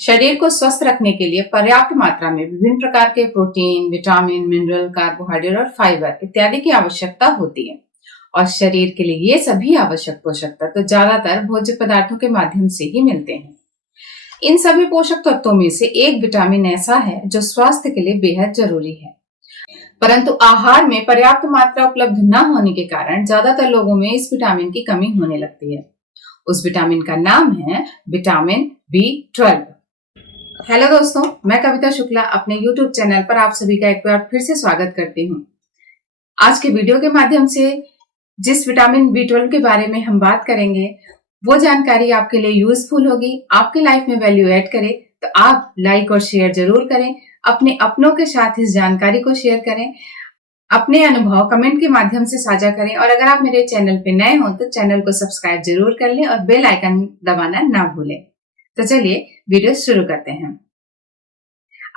शरीर को स्वस्थ रखने के लिए पर्याप्त मात्रा में विभिन्न प्रकार के प्रोटीन, विटामिन, मिनरल, कार्बोहाइड्रेट और फाइबर इत्यादि की आवश्यकता होती है। और शरीर के लिए ये सभी आवश्यक पोषक तत्व ज्यादातर भोज्य पदार्थों के माध्यम से ही मिलते हैं। इन सभी पोषक तत्वों में से एक विटामिन ऐसा है जो स्वास्थ्य के लिए बेहद जरूरी है, परंतु आहार में पर्याप्त मात्रा उपलब्ध न होने के कारण ज्यादातर लोगों में इस विटामिन की कमी होने लगती है। उस विटामिन का नाम है विटामिन B12। हेलो दोस्तों, मैं कविता शुक्ला अपने YouTube चैनल पर आप सभी का एक बार फिर से स्वागत करती हूँ। आज के वीडियो के माध्यम से जिस विटामिन B12 के बारे में हम बात करेंगे वो जानकारी आपके लिए यूजफुल होगी, आपके लाइफ में वैल्यू ऐड करे, तो आप लाइक और शेयर जरूर करें, अपने अपनों के साथ इस जानकारी को शेयर करें, अपने अनुभव कमेंट के माध्यम से साझा करें और अगर आप मेरे चैनल पे नए हो तो चैनल को सब्सक्राइब जरूर कर लें और बेल आइकन दबाना ना भूलें। तो चलिए वीडियो शुरू करते हैं।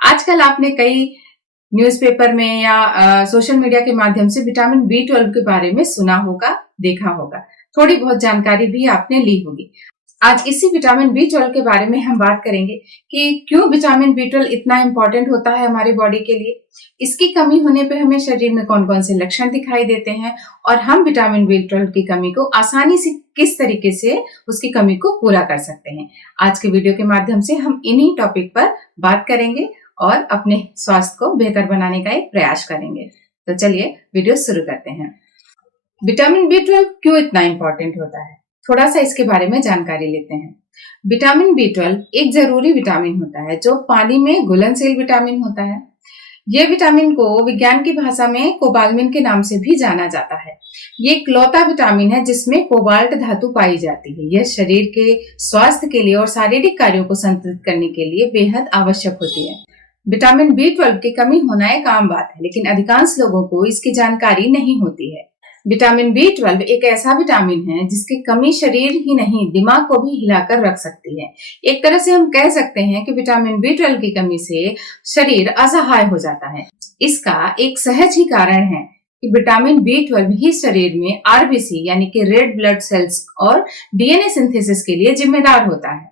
आजकल आपने कई न्यूज़पेपर में या सोशल मीडिया के माध्यम से विटामिन B12 के बारे में सुना होगा, देखा होगा, थोड़ी बहुत जानकारी भी आपने ली होगी। आज इसी विटामिन B12 के बारे में हम बात करेंगे कि क्यों विटामिन B12 इतना इम्पोर्टेंट होता है हमारी बॉडी के लिए, इसकी कमी होने पे हमें शरीर में कौन कौन से लक्षण दिखाई देते हैं और हम विटामिन B12 की कमी को आसानी से किस तरीके से उसकी कमी को पूरा कर सकते हैं। आज के वीडियो के माध्यम से हम इन्हीं टॉपिक पर बात करेंगे और अपने स्वास्थ्य को बेहतर बनाने का एक प्रयास करेंगे। तो चलिए वीडियो शुरू करते हैं। विटामिन B12 क्यों इतना इम्पोर्टेंट होता है, थोड़ा सा इसके बारे में जानकारी लेते हैं। विटामिन B12 एक जरूरी विटामिन होता है जो पानी में घुलनशील विटामिन होता है। यह विटामिन को विज्ञान की भाषा में कोबालमिन के नाम से भी जाना जाता है। ये इकलौता विटामिन है जिसमें कोबाल्ट धातु पाई जाती है। यह शरीर के स्वास्थ्य के लिए और शारीरिक कार्यों को संतुलित करने के लिए बेहद आवश्यक होती है। विटामिन B12 की कमी होना एक आम बात है, लेकिन अधिकांश लोगों को इसकी जानकारी नहीं होती है। विटामिन B12 एक ऐसा विटामिन है जिसकी कमी शरीर ही नहीं दिमाग को भी हिलाकर रख सकती है। एक तरह से हम कह सकते हैं कि विटामिन B12 की कमी से शरीर असहाय हो जाता है। इसका एक सहज ही कारण है कि विटामिन B12 ही शरीर में RBC यानी कि रेड ब्लड सेल्स और DNA सिंथेसिस के लिए जिम्मेदार होता है।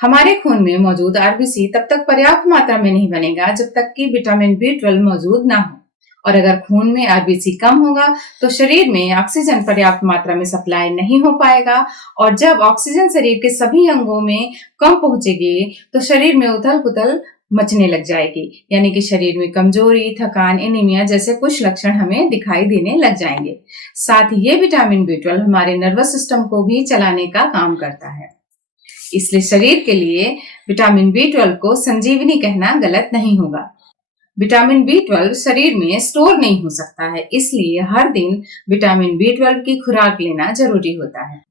हमारे खून में मौजूद RBC तब तक पर्याप्त मात्रा में नहीं बनेगा जब तक कि विटामिन B12 मौजूद ना हो, और अगर खून में RBC कम होगा तो शरीर में ऑक्सीजन पर्याप्त मात्रा में सप्लाई नहीं हो पाएगा और जब ऑक्सीजन शरीर के सभी अंगों में कम पहुंचेगी तो शरीर में उथल पुथल मचने लग जाएगी, यानी कि शरीर में कमजोरी, थकान, एनीमिया जैसे कुछ लक्षण हमें दिखाई देने लग जाएंगे। साथ ही ये विटामिन B12 हमारे नर्वस सिस्टम को भी चलाने का काम करता है। इसलिए शरीर के लिए विटामिन B12 को संजीवनी कहना गलत नहीं होगा। विटामिन B12 शरीर में स्टोर नहीं हो सकता है, इसलिए हर दिन विटामिन B12 की खुराक लेना जरूरी होता है।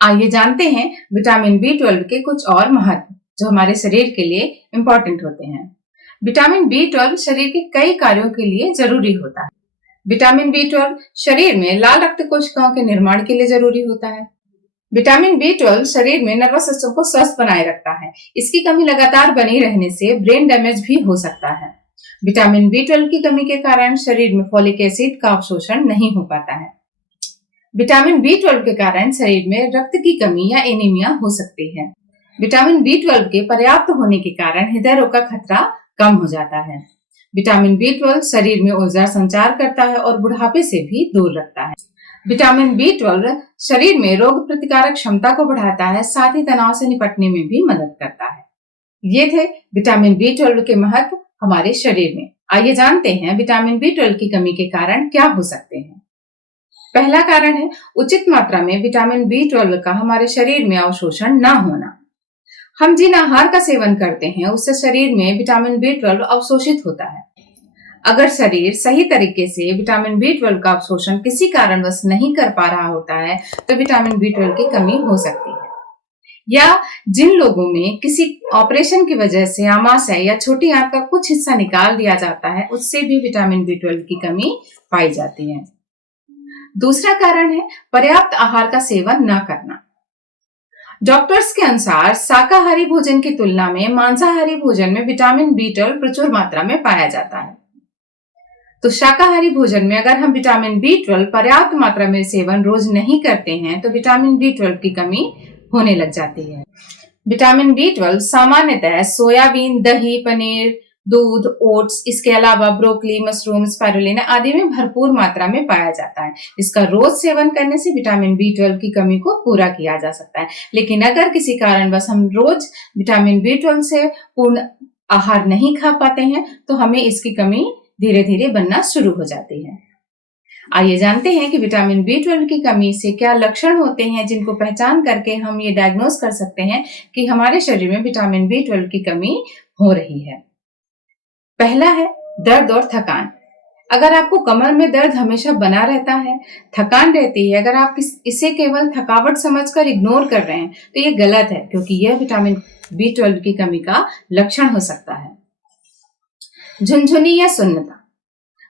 आइए जानते हैं विटामिन B12 के कुछ और महत्व जो हमारे शरीर के लिए इम्पोर्टेंट होते हैं। विटामिन B12 शरीर के कई कार्यों के लिए जरूरी होता है। विटामिन B12 शरीर में लाल रक्त कोशिकाओं के निर्माण के लिए जरूरी होता है। विटामिन B12 शरीर में नर्वस सिस्टम को स्वस्थ बनाए रखता है। इसकी कमी लगातार बनी रहने से ब्रेन डैमेज भी हो सकता है। विटामिन B12 की कमी के कारण शरीर में फोलिक एसिड का अवशोषण नहीं हो पाता है। विटामिन B12 के कारण शरीर में रक्त की कमी या एनीमिया हो सकती है। विटामिन B12 के पर्याप्त होने के कारण हृदय रोग का खतरा कम हो जाता है। विटामिन B12 शरीर में ऊर्जा संचार करता है और बुढ़ापे से भी दूर रखता है। विटामिन B12 शरीर में रोग प्रतिकारक क्षमता को बढ़ाता है, साथ ही तनाव से निपटने में भी मदद करता है। ये थे विटामिन B12 के महत्व हमारे शरीर में। आइए जानते हैं विटामिन B12 की कमी के कारण क्या हो सकते हैं। पहला कारण है उचित मात्रा में विटामिन B12 का हमारे शरीर में अवशोषण न होना। हम जिन आहार का सेवन करते हैं उससे शरीर में विटामिन B12 अवशोषित होता है। अगर शरीर सही तरीके से विटामिन B12 का अवशोषण किसी कारणवश नहीं कर पा रहा होता है तो विटामिन B12 की कमी हो सकती है। या जिन लोगों में किसी ऑपरेशन की वजह से आमाशय या छोटी आंत का कुछ हिस्सा निकाल दिया जाता है उससे भी विटामिन B12 की कमी पाई जाती है। दूसरा कारण है पर्याप्त आहार का सेवन न करना। डॉक्टर्स के अनुसार शाकाहारी भोजन की तुलना में मांसाहारी भोजन में विटामिन B12 प्रचुर मात्रा में पाया जाता है। तो शाकाहारी भोजन में अगर हम विटामिन B12 पर्याप्त मात्रा में सेवन रोज नहीं करते हैं तो विटामिन B12 की कमी होने लग जाती है। विटामिन B12 सामान्यतः सोयाबीन, दही, पनीर, दूध, ओट्स, इसके अलावा ब्रोकली, मशरूम, स्पाइरुलिना आदि में भरपूर मात्रा में पाया जाता है। इसका रोज सेवन करने से विटामिन B12 की कमी को पूरा किया जा सकता है। लेकिन अगर किसी कारणवश हम रोज विटामिन B12 से पूर्ण आहार नहीं खा पाते हैं तो हमें इसकी कमी धीरे धीरे बनना शुरू हो जाती है। आइए जानते हैं कि विटामिन B12 की कमी से क्या लक्षण होते हैं जिनको पहचान करके हम ये डायग्नोज कर सकते हैं कि हमारे शरीर में विटामिन B12 की कमी हो रही है। पहला है दर्द और थकान। अगर आपको कमर में दर्द हमेशा बना रहता है, थकान रहती है, अगर आप इसे केवल थकावट समझकर इग्नोर कर रहे हैं तो ये गलत है, क्योंकि यह विटामिन B12 की कमी का लक्षण हो सकता है। झुनझुनी या सुन्नता।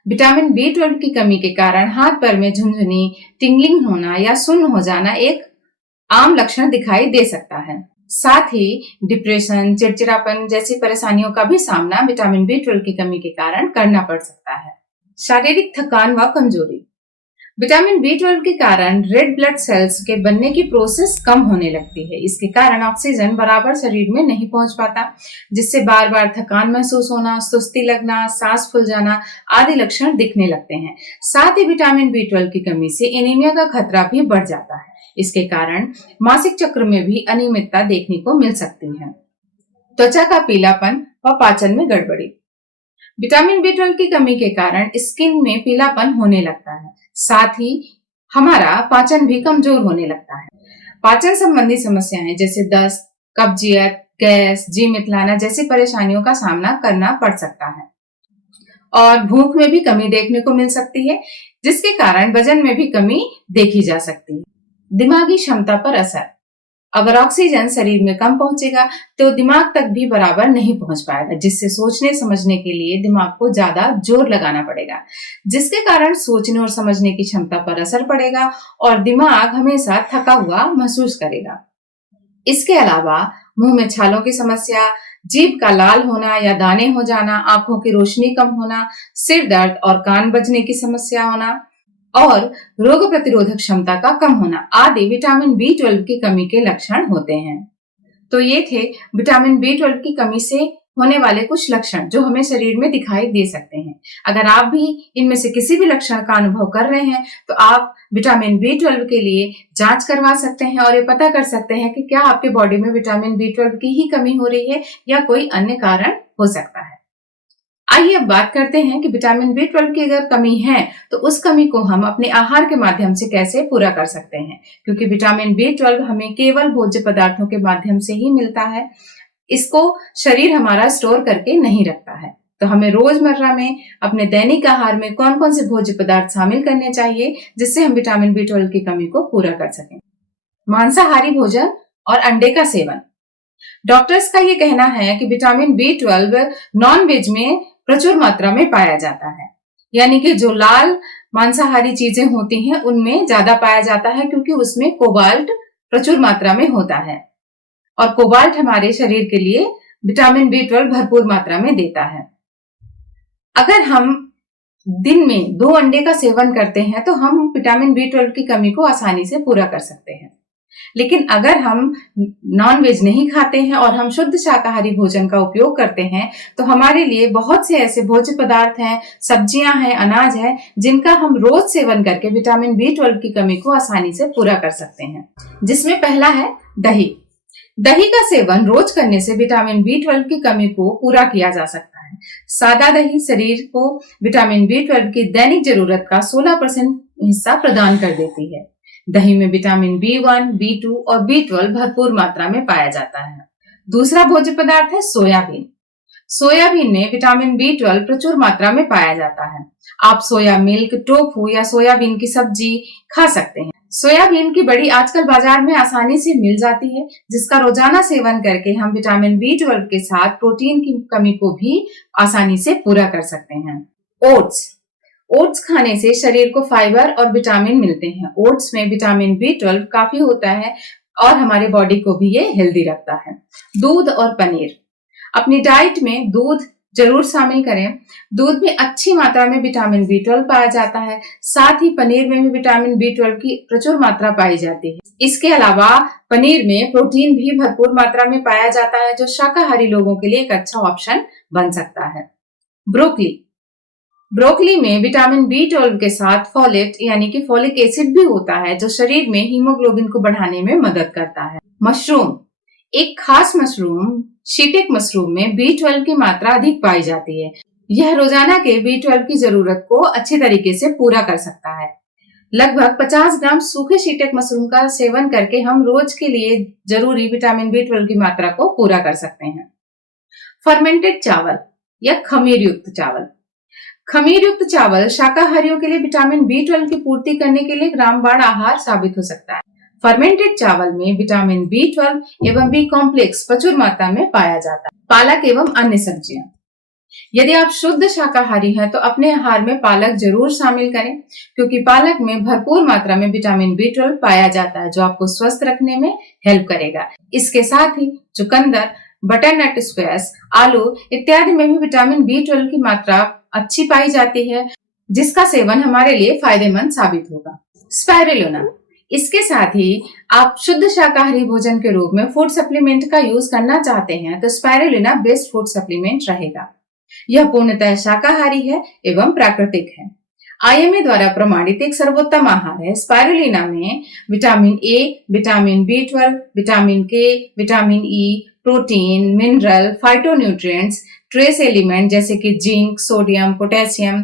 विटामिन B12 की कमी के कारण हाथ पैर में झुनझुनी, टिंगलिंग होना या सुन्न हो जाना एक आम लक्षण दिखाई दे सकता है। साथ ही डिप्रेशन, चिड़चिड़ापन जैसी परेशानियों का भी सामना विटामिन B12 की कमी के कारण करना पड़ सकता है। शारीरिक थकान व कमजोरी। विटामिन B12 के कारण रेड ब्लड सेल्स के बनने की प्रोसेस कम होने लगती है। इसके कारण ऑक्सीजन बराबर शरीर में नहीं पहुंच पाता, जिससे बार बार थकान महसूस होना, सुस्ती लगना, सांस फूल जाना आदि लक्षण दिखने लगते हैं। साथ ही विटामिन B12 की कमी से एनीमिया का खतरा भी बढ़ जाता है। इसके कारण मासिक चक्र में भी अनियमितता देखने को मिल सकती है। त्वचा का पीलापन व पाचन में गड़बड़ी। विटामिन B12 की कमी के कारण स्किन में पीलापन होने लगता है। साथ ही हमारा पाचन भी कमजोर होने लगता है। पाचन संबंधी समस्याएं जैसे दस्त, कब्जियत, गैस, जी मितलाना जैसी परेशानियों का सामना करना पड़ सकता है। और भूख में भी कमी देखने को मिल सकती है, जिसके कारण वजन में भी कमी देखी जा सकती है। दिमागी क्षमता पर असर। अगर ऑक्सीजन शरीर में कम पहुंचेगा तो दिमाग तक भी बराबर नहीं पहुंच पाएगा, जिससे सोचने समझने के लिए दिमाग को ज्यादा जोर लगाना पड़ेगा, जिसके कारण सोचने और समझने की क्षमता पर असर पड़ेगा और दिमाग हमेशा थका हुआ महसूस करेगा। इसके अलावा मुंह में छालों की समस्या, जीभ का लाल होना या दाने हो जाना, आंखों की रोशनी कम होना, सिर दर्द और कान बजने की समस्या होना और रोग प्रतिरोधक क्षमता का कम होना आदि विटामिन B12 की कमी के लक्षण होते हैं। तो ये थे विटामिन B12 की कमी से होने वाले कुछ लक्षण जो हमें शरीर में दिखाई दे सकते हैं। अगर आप भी इनमें से किसी भी लक्षण का अनुभव कर रहे हैं तो आप विटामिन B12 के लिए जांच करवा सकते हैं और ये पता कर सकते हैं कि क्या आपके बॉडी में विटामिन B12 की ही कमी हो रही है या कोई अन्य कारण हो सकता है। आइए अब बात करते हैं कि विटामिन B12 की अगर कमी है तो उस कमी को हम अपने आहार के माध्यम से कैसे पूरा कर सकते हैं, क्योंकि विटामिन B12 हमें केवल भोज्य पदार्थों के माध्यम से ही मिलता है। इसको शरीर हमारा स्टोर करके नहीं रखता है। तो हमें रोजमर्रा में अपने दैनिक आहार में कौन कौन से भोज्य पदार्थ शामिल करने चाहिए जिससे हम विटामिन B12 की कमी को पूरा कर सकें। मांसाहारी भोजन और अंडे का सेवन। डॉक्टर्स का ये कहना है कि विटामिन B12 नॉन वेज में प्रचुर मात्रा में पाया जाता है, यानी कि जो लाल मांसाहारी चीजें होती हैं उनमें ज्यादा पाया जाता है, क्योंकि उसमें कोबाल्ट प्रचुर मात्रा में होता है और कोबाल्ट हमारे शरीर के लिए विटामिन B12 भरपूर मात्रा में देता है। अगर हम दिन में 2 अंडे का सेवन करते हैं तो हम विटामिन B12 की कमी को आसानी से पूरा कर सकते हैं। लेकिन अगर हम नॉन वेज नहीं खाते हैं और हम शुद्ध शाकाहारी भोजन का उपयोग करते हैं तो हमारे लिए बहुत से ऐसे भोज्य पदार्थ हैं, सब्जियां हैं, अनाज है जिनका हम रोज सेवन करके विटामिन B12 की कमी को आसानी से पूरा कर सकते हैं, जिसमें पहला है दही। दही का सेवन रोज करने से विटामिन B12 की कमी को पूरा किया जा सकता है। सादा दही शरीर को विटामिन B12 की दैनिक जरूरत का 16% हिस्सा प्रदान कर देती है। दही में विटामिन B1, B2 और B12 भरपूर मात्रा में पाया जाता है। दूसरा भोज्य पदार्थ है सोयाबीन। सोयाबीन में विटामिन B12 प्रचुर मात्रा में पाया जाता है। आप सोया मिल्क, टोफू या सोयाबीन की सब्जी खा सकते हैं। सोयाबीन की बड़ी आजकल बाजार में आसानी से मिल जाती है, जिसका रोजाना सेवन करके हम विटामिन B12 के साथ प्रोटीन की कमी को भी आसानी से पूरा कर सकते हैं। ओट्स खाने से शरीर को फाइबर और विटामिन मिलते हैं। ओट्स में विटामिन B12 काफी होता है और हमारे बॉडी को भी ये हेल्दी रखता है। दूध और पनीर। अपनी डाइट में दूध, जरूर शामिल करें। दूध में अच्छी मात्रा में विटामिन B12 पाया जाता है। साथ ही पनीर में भी विटामिन B12 की प्रचुर मात्रा पाई जाती है। इसके अलावा पनीर में प्रोटीन भी भरपूर मात्रा में पाया जाता है, जो शाकाहारी लोगों के लिए एक अच्छा ऑप्शन बन सकता है। ब्रोकली में विटामिन B12 के साथ फोलेट यानी कि फोलिक एसिड भी होता है, जो शरीर में हीमोग्लोबिन को बढ़ाने में मदद करता है। मशरूम, एक खास मशरूम शीटेक मशरूम में B12 की मात्रा अधिक पाई जाती है। यह रोजाना के B12 की जरूरत को अच्छी तरीके से पूरा कर सकता है। लगभग 50 ग्राम सूखे शीटेक मशरूम का सेवन करके हम रोज के लिए जरूरी विटामिन B12 की मात्रा को पूरा कर सकते हैं। फर्मेंटेड चावल या खमीर युक्त चावल, खमीर युक्त चावल शाकाहारियों के लिए विटामिन B12 की पूर्ति करने के लिए रामबाण आहार साबित हो सकता है। फर्मेंटेड चावल में विटामिन B12 एवं B कॉम्प्लेक्स प्रचुर मात्रा में पाया जाता है। पालक एवं अन्य सब्जियां, यदि आप शुद्ध शाकाहारी हैं तो अपने आहार में पालक जरूर शामिल करें, क्योंकि पालक में भरपूर मात्रा में विटामिन B12 पाया जाता है, जो आपको स्वस्थ रखने में हेल्प करेगा। इसके साथ ही चुकंदर, बटरनट स्क्वैश, आलू इत्यादि में भी विटामिन B12 की मात्रा अच्छी पाई जाती है, जिसका सेवन हमारे लिए फायदेमंद साबित होगा। स्पाइरुलिना, इसके साथ ही आप शुद्ध शाकाहारी भोजन के रूप में फूड सप्लीमेंट का यूज करना चाहते हैं तो स्पाइरुलिना बेस्ट फूड सप्लीमेंट रहेगा। यह पूर्णतः शाकाहारी है एवं प्राकृतिक है। IMA द्वारा प्रमाणित एक सर्वोत्तम आहार है। स्पाइरुलिना में vitamin A, vitamin B12, vitamin K, vitamin E, protein, mineral, phytonutrients, trace element जैसे कि zinc, sodium, potassium,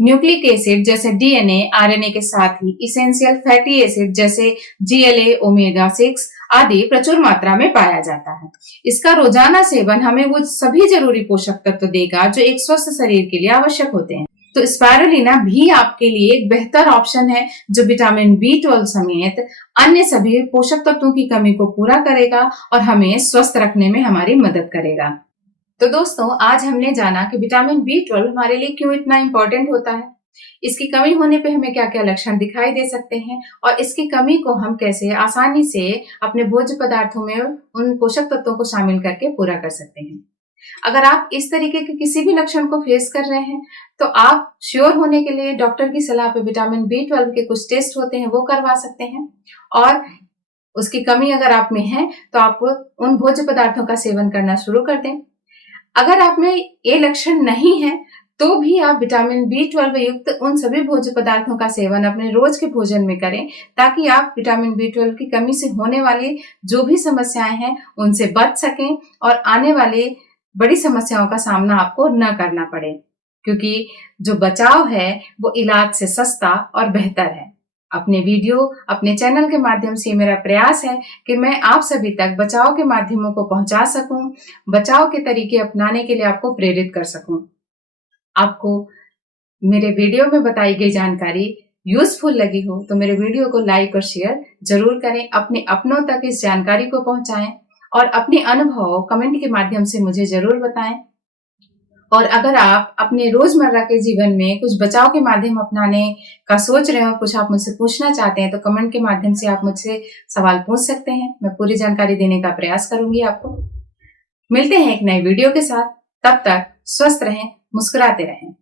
nucleic acid जैसे DNA, RNA के साथ ही इसेंशियल फैटी एसिड जैसे GLA, ओमेगा 6 आदि प्रचुर मात्रा में पाया जाता है। इसका रोजाना सेवन हमें वो सभी जरूरी पोषक तत्व देगा जो एक स्वस्थ शरीर के लिए आवश्यक होते हैं। तो स्पाइरुलिना भी आपके लिए एक बेहतर ऑप्शन है, जो विटामिन B12 समेत अन्य सभी पोषक तत्वों की कमी को पूरा करेगा और हमें स्वस्थ रखने में हमारी मदद करेगा। तो दोस्तों, आज हमने जाना कि विटामिन B12 हमारे लिए क्यों इतना इम्पोर्टेंट होता है, इसकी कमी होने पे हमें क्या क्या लक्षण दिखाई दे सकते हैं और इसकी कमी को हम कैसे आसानी से अपने भोज्य पदार्थों में उन पोषक तत्वों को शामिल करके पूरा कर सकते हैं। अगर आप इस तरीके के किसी भी लक्षण को फेस कर रहे हैं तो आप श्योर होने के लिए डॉक्टर की सलाह पे विटामिन B12 के कुछ टेस्ट होते हैं वो करवा सकते हैं, और उसकी कमी अगर आप में है तो आप उन भोज्य पदार्थों का सेवन करना शुरू कर दें। अगर आप में ये लक्षण नहीं है तो भी आप विटामिन B12 युक्त उन सभी भोज्य पदार्थों का सेवन अपने रोज के भोजन में करें, ताकि आप विटामिन B12 की कमी से होने वाली जो भी समस्याएं हैं उनसे बच सकें और आने वाले बड़ी समस्याओं का सामना आपको न करना पड़े, क्योंकि जो बचाव है वो इलाज से सस्ता और बेहतर है। अपने वीडियो, अपने चैनल के माध्यम से मेरा प्रयास है कि मैं आप सभी तक बचाव के माध्यमों को पहुंचा सकूं, बचाव के तरीके अपनाने के लिए आपको प्रेरित कर सकूं। आपको मेरे वीडियो में बताई गई जानकारी यूजफुल लगी हो तो मेरे वीडियो को लाइक और शेयर जरूर करें, अपने अपनों तक इस जानकारी को पहुंचाएं और अपने अनुभव कमेंट के माध्यम से मुझे जरूर बताएं। और अगर आप अपने रोजमर्रा के जीवन में कुछ बचाव के माध्यम अपनाने का सोच रहे हो, कुछ आप मुझसे पूछना चाहते हैं, तो कमेंट के माध्यम से आप मुझसे सवाल पूछ सकते हैं। मैं पूरी जानकारी देने का प्रयास करूंगी आपको। मिलते हैं एक नए वीडियो के साथ, तब तक स्वस्थ रहें, मुस्कुराते रहें।